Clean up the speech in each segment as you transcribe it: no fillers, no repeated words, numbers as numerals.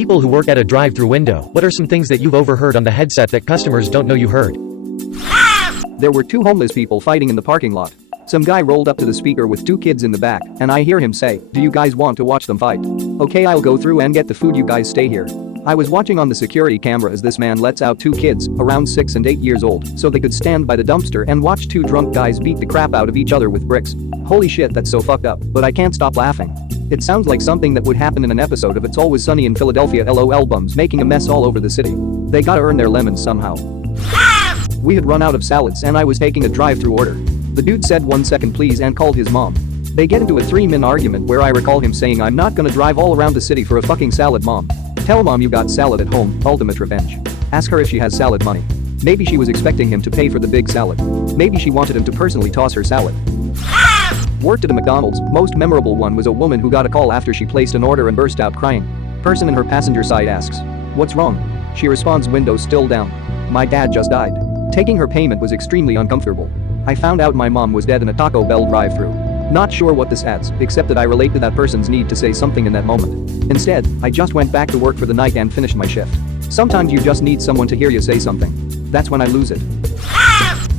people who work at a drive-thru window, what are some things that you've overheard on the headset that customers don't know you heard? There were two homeless people fighting in the parking lot. Some guy rolled up to the speaker with two kids in the back, and I hear him say, "Do you guys want to watch them fight? Okay, I'll go through and get the food, you guys stay here." I was watching on the security camera as this man lets out two kids, around 6 and 8 years old, so they could stand by the dumpster and watch two drunk guys beat the crap out of each other with bricks. Holy shit, that's so fucked up, but I can't stop laughing. It sounds like something that would happen in an episode of It's Always Sunny in Philadelphia. LOL, bums making a mess all over the city. They gotta earn their lemons somehow. We had run out of salads and I was taking a drive-thru order. The dude said 1 second please and called his mom. They get into a 3-minute argument where I recall him saying, "I'm not gonna drive all around the city for a fucking salad, mom. Tell mom you got salad at home, ultimate revenge. Ask her if she has salad money." Maybe she was expecting him to pay for the big salad. Maybe she wanted him to personally toss her salad. Worked at a McDonald's. Most memorable one was a woman who got a call after she placed an order and burst out crying. Person in her passenger side asks, "What's wrong?" She responds, "Windows still down. My dad just died." Taking her payment was extremely uncomfortable. I found out my mom was dead in a Taco Bell drive-thru. Not sure what this adds, except that I relate to that person's need to say something in that moment. Instead, I just went back to work for the night and finished my shift. Sometimes you just need someone to hear you say something. That's when I lose it.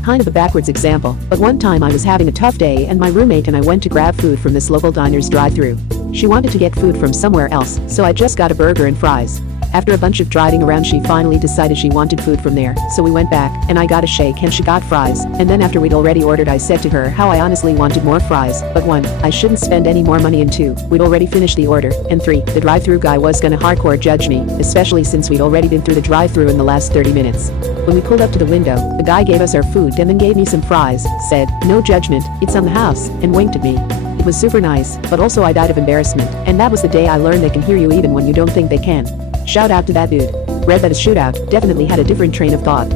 Kind of a backwards example, but one time I was having a tough day and my roommate and I went to grab food from this local diner's drive-thru. She wanted to get food from somewhere else, so I just got a burger and fries. After a bunch of driving around, she finally decided she wanted food from there, so we went back and I got a shake and she got fries, and then after we'd already ordered I said to her how I honestly wanted more fries, but 1, I shouldn't spend any more money, and 2, we'd already finished the order, and 3, the drive-thru guy was gonna hardcore judge me, especially since we'd already been through the drive-thru in the last 30 minutes. When we pulled up to the window, the guy gave us our food and then gave me some fries, said, "No judgment, it's on the house," and winked at me. It was super nice, but also I died of embarrassment, and that was the day I learned they can hear you even when you don't think they can. Shout out to that dude. Read that his shootout definitely had a different train of thought.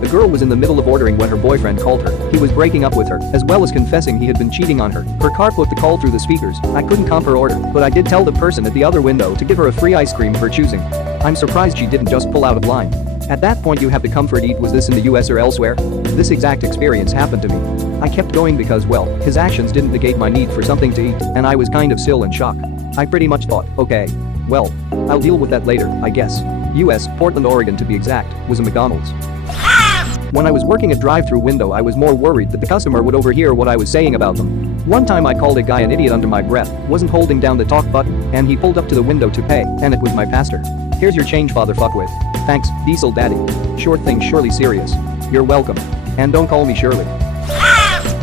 The girl was in the middle of ordering when her boyfriend called her. He was breaking up with her, as well as confessing he had been cheating on her. Her car put the call through the speakers. I couldn't comp her order, but I did tell the person at the other window to give her a free ice cream of her choosing. I'm surprised she didn't just pull out of line. At that point you have to comfort eat. Was this in the US or elsewhere? This exact experience happened to me. I kept going because, well, his actions didn't negate my need for something to eat, and I was kind of still in shock. I pretty much thought, okay, well, I'll deal with that later, I guess. US, Portland, Oregon to be exact, was a McDonald's. When I was working a drive-thru window, I was more worried that the customer would overhear what I was saying about them. One time I called a guy an idiot under my breath, wasn't holding down the talk button, and he pulled up to the window to pay, and it was my pastor. "Here's your change, father fuckwit. Thanks, Diesel Daddy. Short thing, surely serious. You're welcome. And don't call me Shirley."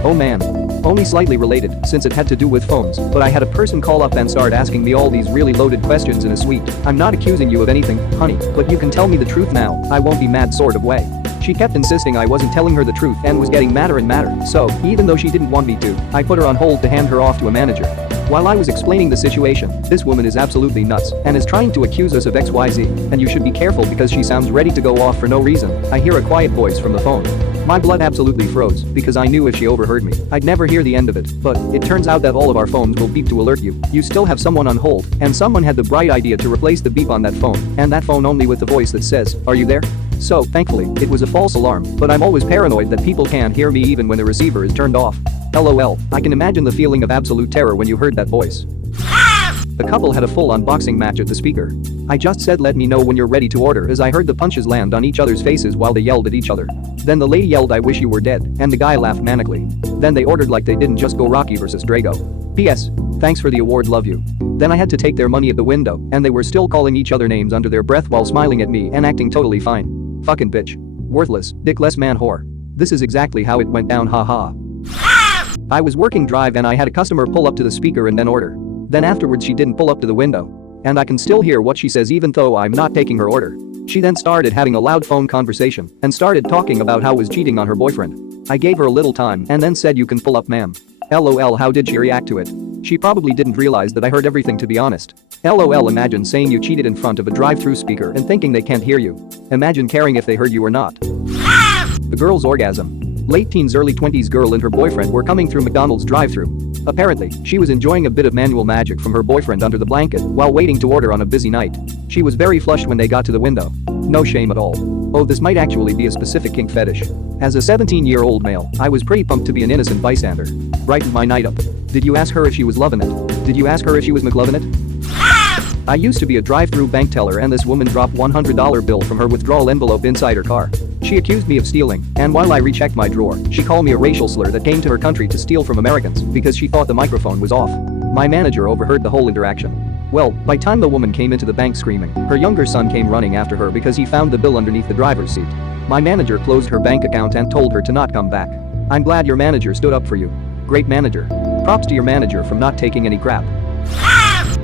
Oh man. Only slightly related, since it had to do with phones, but I had a person call up and start asking me all these really loaded questions in a sweet, "I'm not accusing you of anything, honey, but you can tell me the truth now, I won't be mad" sort of way. She kept insisting I wasn't telling her the truth and was getting madder and madder, so, even though she didn't want me to, I put her on hold to hand her off to a manager. While I was explaining the situation, this woman is absolutely nuts and is trying to accuse us of XYZ, and you should be careful because she sounds ready to go off for no reason. I hear a quiet voice from the phone. My blood absolutely froze because I knew if she overheard me, I'd never hear the end of it, but it turns out that all of our phones will beep to alert you. You still have someone on hold, and someone had the bright idea to replace the beep on that phone, and that phone only with the voice that says, "Are you there?" So, thankfully, it was a false alarm, but I'm always paranoid that people can't hear me even when the receiver is turned off. LOL, I can imagine the feeling of absolute terror when you heard that voice. The couple had a full-on boxing match at the speaker. I just said let me know when you're ready to order as I heard the punches land on each other's faces while they yelled at each other. Then the lady yelled, "I wish you were dead," and the guy laughed manically. Then they ordered like they didn't just go Rocky vs. Drago. P.S. Thanks for the award, love you. Then I had to take their money at the window, and they were still calling each other names under their breath while smiling at me and acting totally fine. Fucking bitch. Worthless, dickless man whore. This is exactly how it went down, haha. I was working drive and I had a customer pull up to the speaker and then order. Then afterwards she didn't pull up to the window. And I can still hear what she says even though I'm not taking her order. She then started having a loud phone conversation and started talking about how I was cheating on her boyfriend. I gave her a little time and then said, "You can pull up, ma'am." LOL, how did she react to it? She probably didn't realize that I heard everything, to be honest. LOL, imagine saying you cheated in front of a drive-thru speaker and thinking they can't hear you. Imagine caring if they heard you or not. The girl's orgasm. Late teens, early 20s girl and her boyfriend were coming through McDonald's drive-thru. Apparently, she was enjoying a bit of manual magic from her boyfriend under the blanket while waiting to order on a busy night. She was very flushed when they got to the window. No shame at all. Oh, this might actually be a specific kink fetish. As a 17-year-old male, I was pretty pumped to be an innocent bystander. Brightened my night up. Did you ask her if she was loving it? Did you ask her if she was McLovin' it? I used to be a drive-thru bank teller and this woman dropped $100 bill from her withdrawal envelope inside her car. She accused me of stealing, and while I rechecked my drawer, she called me a racial slur that came to her country to steal from Americans because she thought the microphone was off. My manager overheard the whole interaction. Well, by time the woman came into the bank screaming, her younger son came running after her because he found the bill underneath the driver's seat. My manager closed her bank account and told her to not come back. I'm glad your manager stood up for you. Great manager. Props to your manager from not taking any crap.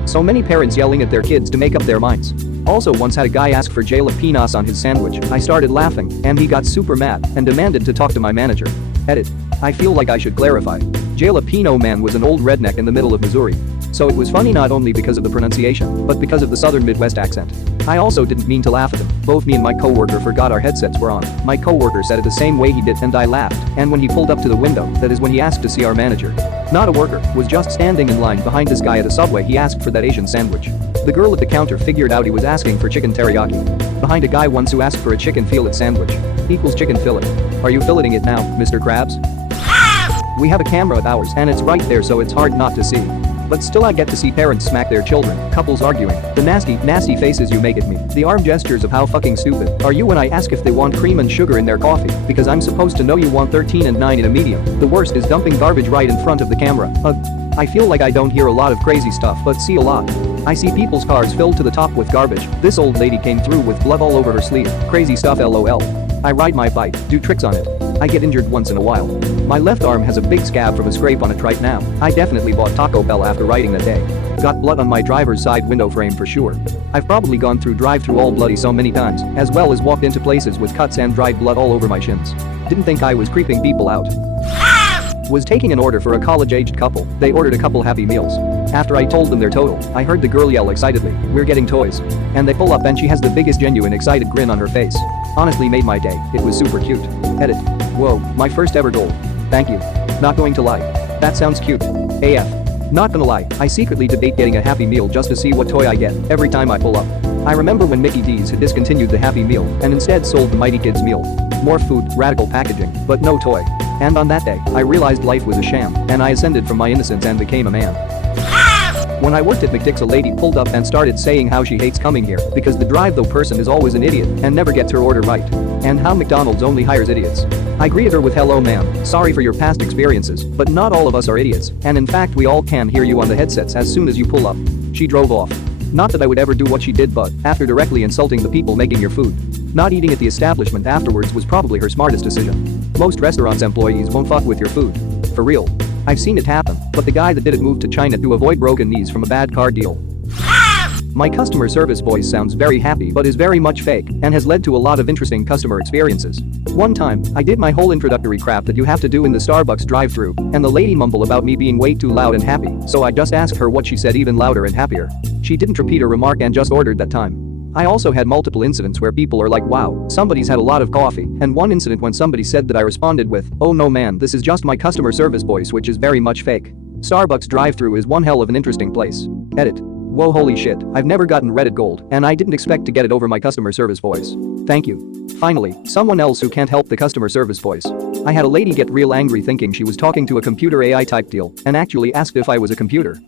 So many parents yelling at their kids to make up their minds. Also once had a guy ask for jalapenos on his sandwich. I started laughing, and he got super mad and demanded to talk to my manager. Edit. I feel like I should clarify. Jalapeno man was an old redneck in the middle of Missouri. So it was funny not only because of the pronunciation, but because of the southern Midwest accent. I also didn't mean to laugh at him. Both me and my coworker forgot our headsets were on. My coworker said it the same way he did and I laughed, and when he pulled up to the window, that is when he asked to see our manager. Not a worker, was just standing in line behind this guy at a Subway. He asked for that Asian sandwich. The girl at the counter figured out he was asking for chicken teriyaki. Behind a guy once who asked for a chicken fillet sandwich. Equals chicken fillet. Are you filleting it now, Mr. Krabs? We have a camera at ours and it's right there so it's hard not to see. But still I get to see parents smack their children, couples arguing, the nasty faces you make at me, the arm gestures of how fucking stupid are you when I ask if they want cream and sugar in their coffee, because I'm supposed to know you want 13 and 9 in a medium. The worst is dumping garbage right in front of the camera. I feel like I don't hear a lot of crazy stuff but see a lot. I see people's cars filled to the top with garbage. This old lady came through with blood all over her sleeve. Crazy stuff lol. I ride my bike, do tricks on it. I get injured once in a while. My left arm has a big scab from a scrape on it right now. I definitely bought Taco Bell after riding that day. Got blood on my driver's side window frame for sure. I've probably gone through drive-thru all bloody so many times, as well as walked into places with cuts and dried blood all over my shins. Didn't think I was creeping people out. Was taking an order for a college-aged couple. They ordered a couple Happy Meals. After I told them their total, I heard the girl yell excitedly, "We're getting toys." And they pull up and she has the biggest genuine excited grin on her face. Honestly made my day, it was super cute. Edit. Whoa, my first ever goal. Thank you. Not going to lie. That sounds cute. AF. Not gonna lie, I secretly debate getting a Happy Meal just to see what toy I get every time I pull up. I remember when Mickey D's had discontinued the Happy Meal and instead sold the Mighty Kids meal. More food, radical packaging, but no toy. And on that day, I realized life was a sham, and I ascended from my innocence and became a man. When I worked at McDick's, a lady pulled up and started saying how she hates coming here because the drive-thru person is always an idiot and never gets her order right. And how McDonald's only hires idiots. I greeted her with, "Hello ma'am, sorry for your past experiences, but not all of us are idiots, and in fact we all can hear you on the headsets as soon as you pull up." She drove off. Not that I would ever do what she did, but after directly insulting the people making your food, not eating at the establishment afterwards was probably her smartest decision. Most restaurants' employees won't fuck with your food. For real. I've seen it happen, but the guy that did it moved to China to avoid broken knees from a bad car deal. My customer service voice sounds very happy but is very much fake and has led to a lot of interesting customer experiences. One time, I did my whole introductory crap that you have to do in the Starbucks drive-thru, and the lady mumbled about me being way too loud and happy, so I just asked her what she said even louder and happier. She didn't repeat her remark and just ordered that time. I also had multiple incidents where people are like, "Wow, somebody's had a lot of coffee," and one incident when somebody said that I responded with, "Oh no man, this is just my customer service voice," which is very much fake. Starbucks drive-thru is one hell of an interesting place. Edit. Whoa, holy shit, I've never gotten Reddit gold, and I didn't expect to get it over my customer service voice. Thank you. Finally, someone else who can't help the customer service voice. I had a lady get real angry thinking she was talking to a computer AI type deal and actually asked if I was a computer.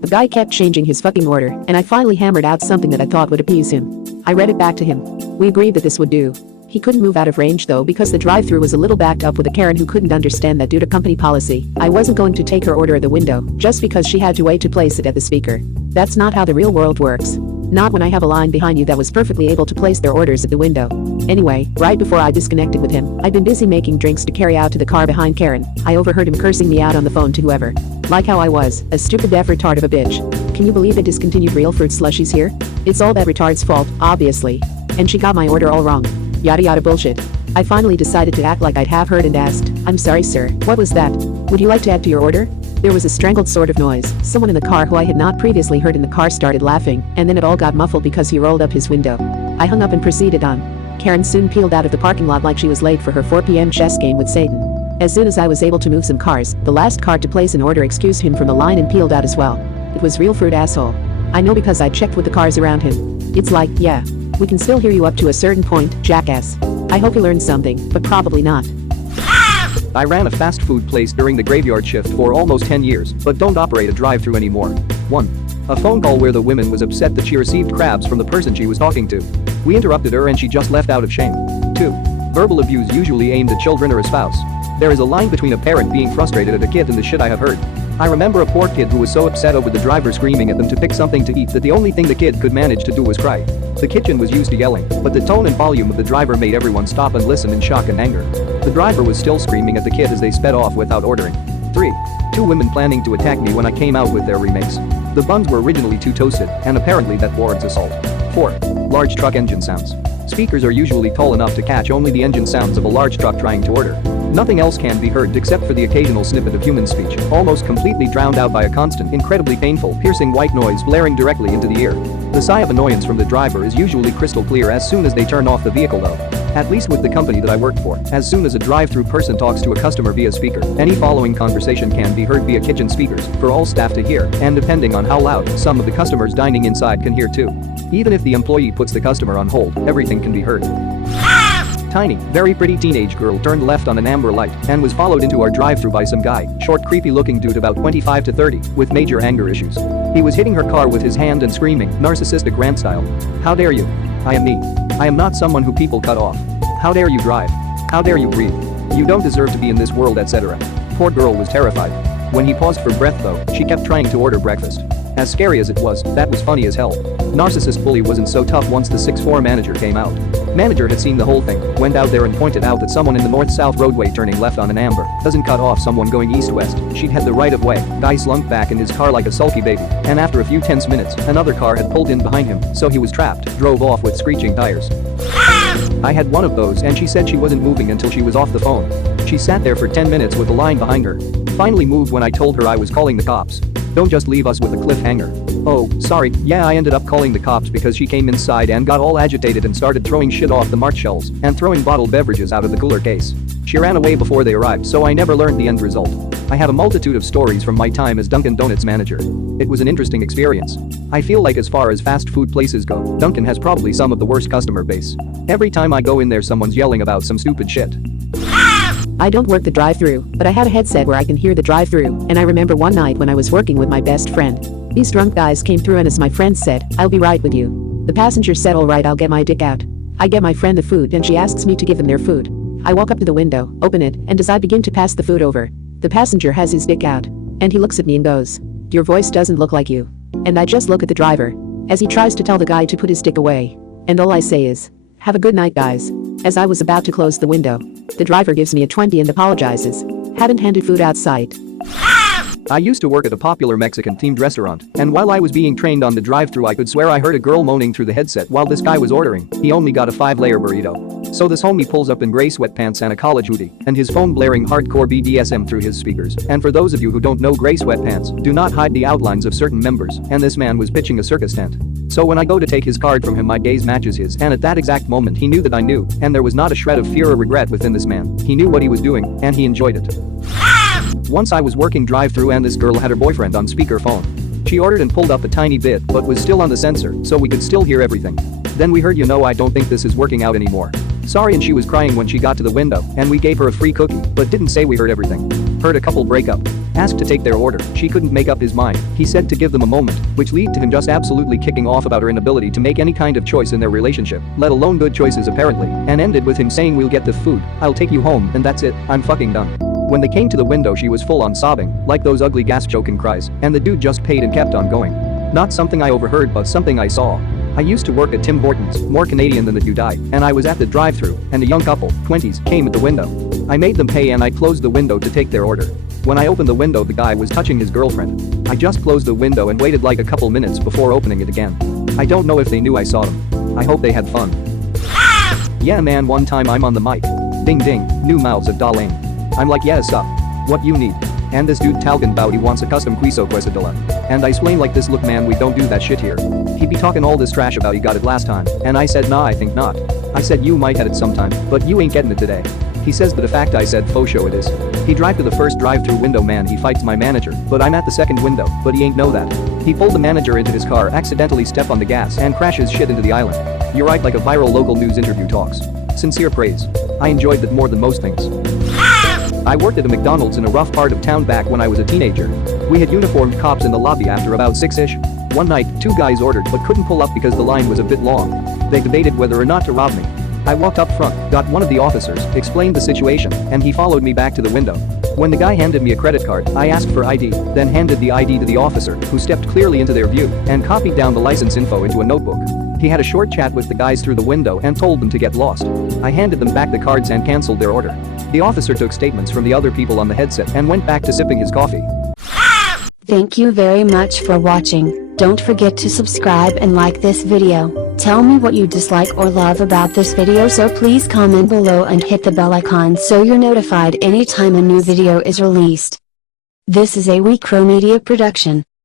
The guy kept changing his fucking order, and I finally hammered out something that I thought would appease him. I read it back to him. We agreed that this would do. He couldn't move out of range though because the drive-thru was a little backed up with a Karen who couldn't understand that due to company policy, I wasn't going to take her order at the window just because she had to wait to place it at the speaker. That's not how the real world works. Not when I have a line behind you that was perfectly able to place their orders at the window. Anyway, right before I disconnected with him, I'd been busy making drinks to carry out to the car behind Karen. I overheard him cursing me out on the phone to whoever. Like how I was, a stupid deaf retard of a bitch. Can you believe they discontinued real fruit slushies here? It's all that retard's fault, obviously. And she got my order all wrong. Yada yada bullshit. I finally decided to act like I'd have heard and asked, "I'm sorry sir, what was that? Would you like to add to your order?" There was a strangled sort of noise. Someone in the car who I had not previously heard in the car started laughing, and then it all got muffled because he rolled up his window. I hung up and proceeded on. Karen soon peeled out of the parking lot like she was late for her 4 p.m. chess game with Satan. As soon as I was able to move some cars, the last car to place an order excused him from the line and peeled out as well. It was real fruit asshole. I know because I checked with the cars around him. It's like, yeah, we can still hear you up to a certain point, jackass. I hope you learned something, but probably not. I ran a fast food place during the graveyard shift for almost 10 years, but don't operate a drive-thru anymore. 1. A phone call where the woman was upset that she received crabs from the person she was talking to. We interrupted her and she just left out of shame. 2. Verbal abuse usually aimed at children or a spouse. There is a line between a parent being frustrated at a kid and the shit I have heard. I remember a poor kid who was so upset over the driver screaming at them to pick something to eat that the only thing the kid could manage to do was cry. The kitchen was used to yelling, but the tone and volume of the driver made everyone stop and listen in shock and anger. The driver was still screaming at the kid as they sped off without ordering. 3. 2 women planning to attack me when I came out with their remakes. The buns were originally too toasted, and apparently that warrants assault. 4. Large truck engine sounds. Speakers are usually tall enough to catch only the engine sounds of a large truck trying to order. Nothing else can be heard except for the occasional snippet of human speech, almost completely drowned out by a constant, incredibly painful, piercing white noise blaring directly into the ear. The sigh of annoyance from the driver is usually crystal clear as soon as they turn off the vehicle though. At least with the company that I worked for, as soon as a drive-thru person talks to a customer via speaker, any following conversation can be heard via kitchen speakers for all staff to hear, and depending on how loud, some of the customers dining inside can hear too. Even if the employee puts the customer on hold, everything can be heard. Tiny, very pretty teenage girl turned left on an amber light and was followed into our drive-thru by some guy, short creepy looking dude about 25 to 30, with major anger issues. He was hitting her car with his hand and screaming, narcissistic rant style. How dare you? I am me. I am not someone who people cut off. How dare you drive? How dare you breathe? You don't deserve to be in this world, etc. Poor girl was terrified. When he paused for breath though, she kept trying to order breakfast. As scary as it was, that was funny as hell. Narcissist bully wasn't so tough once the 6'4" manager came out. Manager had seen the whole thing, went out there and pointed out that someone in the north-south roadway turning left on an amber doesn't cut off someone going east-west. She'd had the right of way. Guy slunk back in his car like a sulky baby, and after a few tense minutes, another car had pulled in behind him, so he was trapped, drove off with screeching tires. I had one of those and she said she wasn't moving until she was off the phone. She sat there for 10 minutes with a line behind her. Finally moved when I told her I was calling the cops. Don't just leave us with a cliffhanger. Oh, sorry, yeah, I ended up calling the cops because she came inside and got all agitated and started throwing shit off the Mart shelves and throwing bottled beverages out of the cooler case. She ran away before they arrived, so I never learned the end result. I have a multitude of stories from my time as Dunkin' Donuts manager. It was an interesting experience. I feel like as far as fast food places go, Dunkin' has probably some of the worst customer base. Every time I go in there someone's yelling about some stupid shit. I don't work the drive-thru, but I had a headset where I can hear the drive-thru, and I remember one night when I was working with my best friend. These drunk guys came through and as my friend said, "I'll be right with you." The passenger said, "Alright, I'll get my dick out." I get my friend the food and she asks me to give them their food. I walk up to the window, open it, and as I begin to pass the food over, the passenger has his dick out. And he looks at me and goes, "Your voice doesn't look like you." And I just look at the driver as he tries to tell the guy to put his dick away. And all I say is, "Have a good night, guys." As I was about to close the window, the driver gives me a 20 and apologizes. Hadn't handed food outside. I used to work at a popular Mexican-themed restaurant, and while I was being trained on the drive-thru I could swear I heard a girl moaning through the headset while this guy was ordering. He only got a 5-layer burrito. So this homie pulls up in gray sweatpants and a college hoodie, and his phone blaring hardcore BDSM through his speakers. And for those of you who don't know, gray sweatpants do not hide the outlines of certain members, and this man was pitching a circus tent. So when I go to take his card from him my gaze matches his, and at that exact moment he knew that I knew, and there was not a shred of fear or regret within this man. He knew what he was doing, and he enjoyed it. Once I was working drive-thru and this girl had her boyfriend on speakerphone. She ordered and pulled up a tiny bit but was still on the sensor, so we could still hear everything. Then we heard, "You know, I don't think this is working out anymore. Sorry," and she was crying when she got to the window, and we gave her a free cookie, but didn't say we heard everything. Heard a couple break up. Asked to take their order. She couldn't make up his mind. He said to give them a moment, which led to him just absolutely kicking off about her inability to make any kind of choice in their relationship, let alone good choices apparently, and ended with him saying, "We'll get the food, I'll take you home, and that's it, I'm fucking done." When they came to the window she was full on sobbing, like those ugly gasp-choking cries, and the dude just paid and kept on going. Not something I overheard but something I saw. I used to work at Tim Hortons, more Canadian than the dude I, and I was at the drive-thru, and a young couple, 20s, came at the window. I made them pay and I closed the window to take their order. When I opened the window the guy was touching his girlfriend. I just closed the window and waited like a couple minutes before opening it again. I don't know if they knew I saw them. I hope they had fun. Yeah man, one time I'm on the mic. Ding ding, new mouths of Darlene. I'm like, "Yeah, sup? What you need?" And this dude talking about he wants a custom queso quesadilla. And I explain like this, "Look man, we don't do that shit here." He be talking all this trash about "you got it last time," and I said, "Nah, I think not." I said, "You might had it sometime, but you ain't getting it today." He says that a fact. I said, "Faux show it is." He drive to the first drive-thru window man, he fights my manager, but I'm at the second window, but he ain't know that. He pulled the manager into his car, accidentally step on the gas and crashes shit into the island. You're right, like a viral local news interview talks. Sincere praise. I enjoyed that more than most things. I worked at a McDonald's in a rough part of town back when I was a teenager. We had uniformed cops in the lobby after about 6-ish. One night, two guys ordered but couldn't pull up because the line was a bit long. They debated whether or not to rob me. I walked up front, got one of the officers, explained the situation, and he followed me back to the window. When the guy handed me a credit card, I asked for ID, then handed the ID to the officer, who stepped clearly into their view and copied down the license info into a notebook. He had a short chat with the guys through the window and told them to get lost. I handed them back the cards and canceled their order. The officer took statements from the other people on the headset and went back to sipping his coffee. Thank you very much for watching. Don't forget to subscribe and like this video. Tell me what you dislike or love about this video, so please comment below and hit the bell icon so you're notified anytime a new video is released. This is a WeCrow Media production.